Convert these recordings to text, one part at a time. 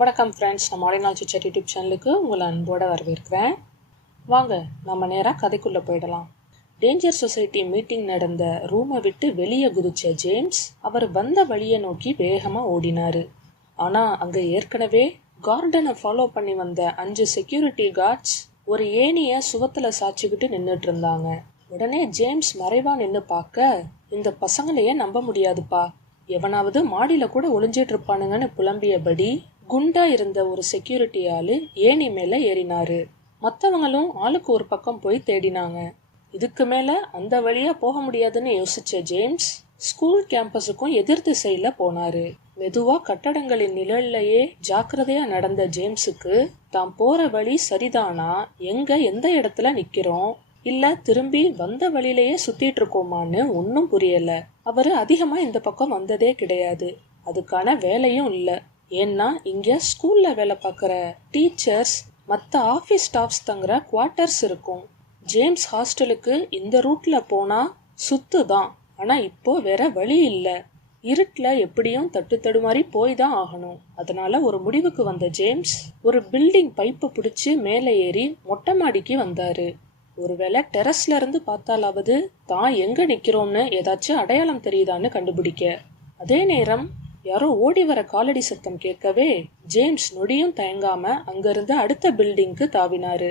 வணக்கம் ஃப்ரெண்ட்ஸ், நம்ம ஆலிநாள் chit YouTube சேனலுக்கு உங்களை அன்போடு வரவேற்கிறேன். வாங்க நம்ம நேராக கதைக்குள்ளே போயிடலாம். டேஞ்சர் சொசைட்டி மீட்டிங் நடந்த ரூமை விட்டு வெளியே குதிச்ச ஜேம்ஸ் அவர் வந்த வழியை நோக்கி வேகமாக ஓடினார். ஆனால் அங்கே ஏற்கனவே கார்டனை ஃபாலோ பண்ணி வந்த 5 செக்யூரிட்டி கார்ட்ஸ் ஒரு ஏணியை சுவத்தில் சாய்ச்சிக்கிட்டு நின்றுட்டு இருந்தாங்க. உடனே ஜேம்ஸ் மறைவாக நின்று பார்க்க, இந்த பசங்களையே நம்ப முடியாதுப்பா, எவனாவது மாடியில் கூட ஒளிஞ்சிட்டு இருப்பானுங்கன்னு புலம்பியபடி குண்டா இருந்த ஒரு செக்யூரிட்டி ஆளு ஏணி மேல ஏறினாரு. மற்றவங்களும் ஆளுக்கு ஒரு பக்கம் போய் தேடினாங்க. இதுக்கு மேல அந்த வழியா போக முடியாதுன்னு யோசிச்ச ஜேம்ஸ் ஸ்கூல் கேம்பஸுக்கும் எதிர் திசையில போனாரு. மெதுவா கட்டடங்களின் நிழல்லையே ஜாக்கிரதையா நடந்த ஜேம்ஸுக்கு தான் போற வழி சரிதானா, எந்த இடத்துல நிக்கிறோம், இல்ல திரும்பி வந்த வழியிலேயே சுத்திட்டு இருக்கோமான்னு ஒன்னும் புரியல. அவரு அதிகமா இந்த பக்கம் வந்ததே கிடையாது, அதுக்கான வேலையும் இல்ல. ஏன்னா இங்க ஸ்கூல்ல வேலை பார்க்குற டீச்சர்ஸ் மற்ற ஆஃபீஸ் ஸ்டாஃப்ஸ் தங்குற குவார்ட்டர்ஸ் இருக்கும். ஜேம்ஸ் ஹாஸ்டலுக்கு இந்த ரூட்ல போனா சுத்து தான், ஆனா இப்போ வேற வழி இல்லை. இருட்டில் எப்படியும் தடுமாறி போய் தான் ஆகணும். அதனால ஒரு முடிவுக்கு வந்த ஜேம்ஸ் ஒரு பில்டிங் பைப்பை பிடிச்சி மேலே ஏறி மொட்டை மாடிக்கு வந்தாரு. ஒருவேளை டெரஸ்ல இருந்து பார்த்தாலாவது தான் எங்க நிக்கிறோம்னு ஏதாச்சும் அடையாளம் தெரியுதான்னு கண்டுபிடிக்க. அதே நேரம் யாரோ ஓடி வர காலடி சத்தம் கேட்கவே ஜேம்ஸ் நொடியும் தயங்காம அங்கிருந்து அடுத்த பில்டிங்க்கு தாவினாரு.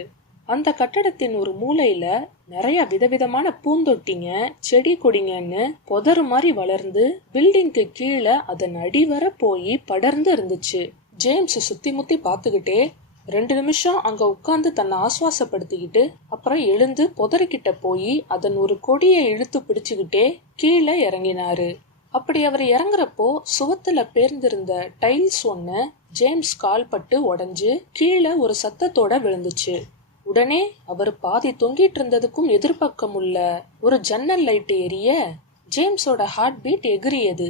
அந்த கட்டடத்தின் ஒரு மூலையில நிறைய விதவிதமான பூந்தொட்டிங்க, செடி கொடிங்கன்னு புதறு மாதிரி வளர்ந்து பில்டிங்க்கு கீழே அதன் அடிவர போய் படர்ந்து இருந்துச்சு. ஜேம்ஸ் சுத்தி முத்தி பார்த்துக்கிட்டே 2 நிமிஷம் அங்க உட்கார்ந்து தன்னை ஆசுவாசப்படுத்திக்கிட்டு அப்புறம் எழுந்து புதறிக்கிட்ட போய் அதன் ஒரு கொடியை இழுத்து பிடிச்சுக்கிட்டே கீழே இறங்கினாரு. அப்படி அவர் இறங்குறப்போ சுவத்துல பேர்ந்திருந்த டைல்ஸ் ஒண்ணு ஜேம்ஸ் கால் பட்டு உடைஞ்சு கீழே ஒரு சத்தத்தோட விழுந்துச்சு. உடனே அவர் பாதி தொங்கிட்டு இருந்ததுக்கும் எதிர்பக்கம் உள்ள ஒரு ஜன்னல் லைட் எரிய ஜேம்ஸோட ஹார்ட் பீட் எகிரியது.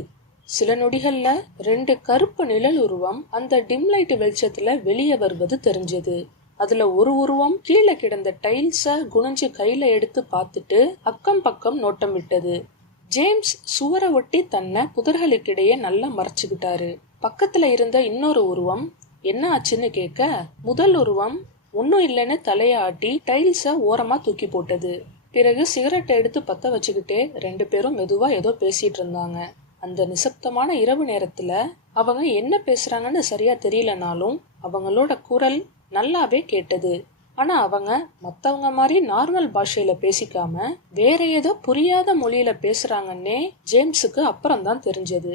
சில நொடிகள்ல 2 கருப்பு நிழல் உருவம் அந்த டிம் லைட் வெளிச்சத்துல வெளியே வருவது தெரிஞ்சது. அதுல ஒரு உருவம் கீழே கிடந்த டைல்ஸ குனிஞ்சு கையில எடுத்து பார்த்துட்டு அக்கம் பக்கம் நோட்டம் விட்டது. ஜேம்ஸ் சுவரை ஒட்டி தன்னை புதர்களுக்கிடையே நல்லா மறைச்சுக்கிட்டாரு. பக்கத்துல இருந்த இன்னொரு உருவம் என்ன ஆச்சுன்னு கேட்க, முதல் உருவம் ஒன்னும் இல்லைன்னு தலைய ஆட்டி டைல்ஸ ஓரமா தூக்கி போட்டது. பிறகு சிகரெட்டை எடுத்து பத்த வச்சுக்கிட்டே 2 பேரும் மெதுவா ஏதோ பேசிட்டு இருந்தாங்க. அந்த நிசப்தமான இரவு நேரத்துல அவங்க என்ன பேசுறாங்கன்னு சரியா தெரியலனாலும் அவங்களோட குரல் நல்லாவே கேட்டது. ஆனா அவங்க மத்தவங்க மாதிரி நார்மல் பாஷையில பேசிக்காம வேற ஏதோ புரியாத மொழியில பேசுறாங்கன்னே ஜேம்ஸுக்கு அப்புறம் தான் தெரிஞ்சது.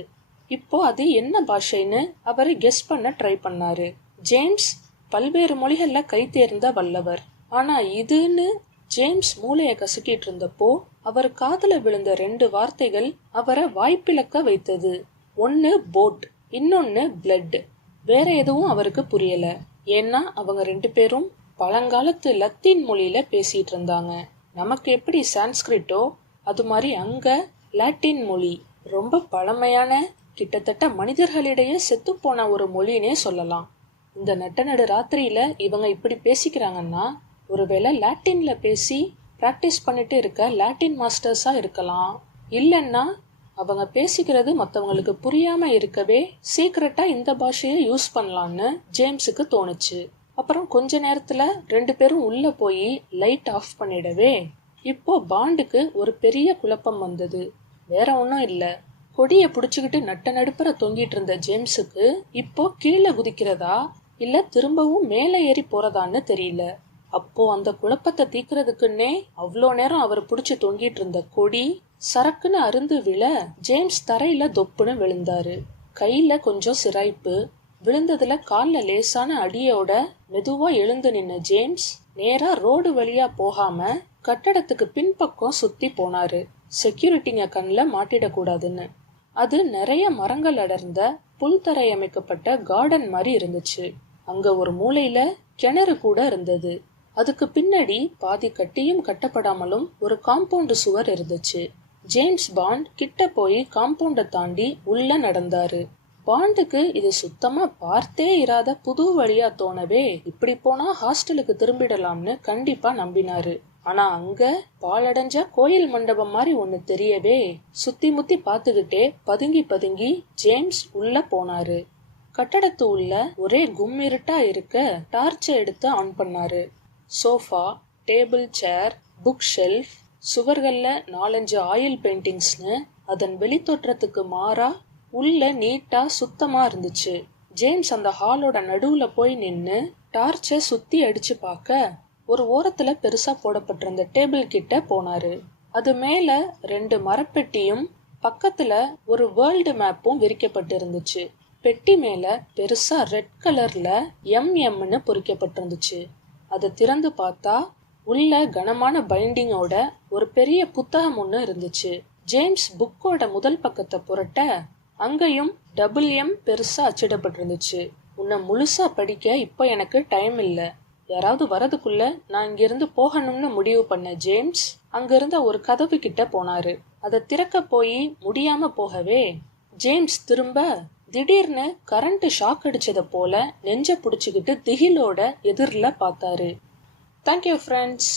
இப்போ அது என்ன பாஷைன்னு அவரு கெஸ் பண்ண ட்ரை பண்ணாரு. ஜேம்ஸ் பல்வேறு மொழிகள்ல கை தேர்ந்த வல்லவர். ஆனா இதுன்னு ஜேம்ஸ் மூளைய கசக்கிட்டு இருந்தப்போ அவர் காதுல விழுந்த 2 வார்த்தைகள் அவரை வாய்ப்பிழக்க வைத்தது. ஒன்னு போட், இன்னொன்னு பிளட். வேற எதுவும் அவருக்கு புரியல. ஏன்னா அவங்க 2 பேரும் பழங்காலத்து லத்தீன் மொழியில பேசிட்டு இருந்தாங்க. நமக்கு எப்படி சான்ஸ்கிரிட்டோ அது மாதிரி அங்க லாட்டின் மொழி. ரொம்ப பழமையான, கிட்டத்தட்ட மனிதர்களிடையே செத்து போன ஒரு மொழினே சொல்லலாம். இந்த நட்ட ராத்திரியில இவங்க இப்படி பேசிக்கிறாங்கன்னா ஒருவேளை லாட்டின்ல பேசி பிராக்டிஸ் பண்ணிட்டு இருக்க லாட்டின் மாஸ்டர்ஸா இருக்கலாம். இல்லைன்னா அவங்க பேசிக்கிறது மற்றவங்களுக்கு புரியாம இருக்கவே சீக்கிரட்டா இந்த பாஷையை யூஸ் பண்ணலான்னு ஜேம்ஸுக்கு தோணுச்சு. அப்புறம் கொஞ்ச நேரத்துல 2 பேரும் உள்ள போய் லைட் ஆஃப் பண்ணிடவே இப்போ பாண்டுக்கு ஒரு பெரிய குழப்பம் வந்தது. வேற ஒன்றும் இல்ல, கொடியை பிடிச்சுக்கிட்டு நடுப்புற தொங்கிட்டு இருந்த ஜேம்ஸுக்கு இப்போ கீழே குதிக்கிறதா இல்ல திரும்பவும் மேலே ஏறி போறதான்னு தெரியல. அப்போ அந்த குழப்பத்தை தீக்கிறதுக்குன்னே அவ்வளோ நேரம் அவர் பிடிச்சு தொங்கிட்டு இருந்த கொடி சரக்குன்னு அருந்து விழ ஜேம்ஸ் தரையில தொப்புன்னு விழுந்தாரு. கையில கொஞ்சம் சிராய்ப்பு விழுந்ததுல காலில் லேசான அடியோட மெதுவா எழுந்து நின்ன ஜேம்ஸ் நேரா ரோடு வழியா போகாம கட்டடத்துக்கு பின்பக்கம் சுத்தி போனாரு. செக்யூரிட்டிங்க கண்ணில் மாட்டிடக்கூடாதுன்னு. அது நிறைய மரங்கள் அடர்ந்த புல்தரை அமைக்கப்பட்ட கார்டன் மாதிரி இருந்துச்சு. அங்க ஒரு மூலையில கிணறு கூட இருந்தது. அதுக்கு பின்னாடி பாதி கட்டியும் கட்டப்படாமலும் ஒரு காம்பவுண்டு சுவர் இருந்துச்சு. ஜேம்ஸ் பாண்ட் கிட்ட போய் காம்பவுண்டை தாண்டி உள்ள நடந்தாரு. பாண்டுக்கு இது சுத்தமா பார்த்தே இராத புது வழியா தோணவே இப்படி போனா ஹாஸ்டலுக்கு திரும்பிடலாம்னு கண்டிப்பா நம்பினாரு. ஆனா அங்க பாலடைஞ்ச கோயில் மண்டபம் மாதிரி ஒண்ணு தெரியவே சுத்தி முத்தி பார்த்துக்கிட்டே பதுங்கி ஜேம்ஸ் உள்ள போனாரு. கட்டடத்து உள்ள ஒரே கும்மிருட்டா இருக்க டார்ச்சை எடுத்து ஆன் பண்ணாரு. சோஃபா, டேபிள், சேர், புக் ஷெல்ஃப், சுவர்கள்ல 4-5 ஆயில் பெயிண்டிங்ஸ்னு அதன் வெளித்தோற்றத்துக்கு மாறா உள்ள நீட்டா சுத்தமா இருந்துச்சு. ஜேம்ஸ் அந்த ஹாலோட நடுவுல போய் நின்னு டார்ச்சை சுத்தி அடிச்சு பார்க்க ஒரு ஓரத்துல பெருசா போடப்பட்டிருந்த டேபிள் கிட்ட போனாரு. அது மேல 2 மரப்பெட்டியும் பக்கத்துல ஒரு வேர்ல்டு மேப்பும் விரிக்கப்பட்டு இருந்துச்சு. பெட்டி மேல பெருசா ரெட் கலர்ல MM பொறிக்கப்பட்டிருந்துச்சு. அதை திறந்து பார்த்தா உள்ள கனமான பைண்டிங்கோட ஒரு பெரிய புத்தகம் ஒண்ணு இருந்துச்சு. ஜேம்ஸ் புக்கோட முதல் பக்கத்தை புரட்ட அங்கேயும் MM பெருசா அச்சிடப்பட்டிருந்துச்சு. உன்னை முழுசா படிக்க இப்ப எனக்கு டைம் இல்ல, யாராவது வரதுக்குள்ள நான் இங்கிருந்து போகணும்னு முடிவு பண்ண ஜேம்ஸ் அங்கிருந்த ஒரு கதவு கிட்ட போனாரு. அதை திறக்க போய் முடியாம போகவே ஜேம்ஸ் திரும்ப திடீர்னு கரண்ட் ஷாக் அடிச்சத போல நெஞ்ச புடிச்சுக்கிட்டு திகிலோட எதிரில பார்த்தாரு. Thank you friends.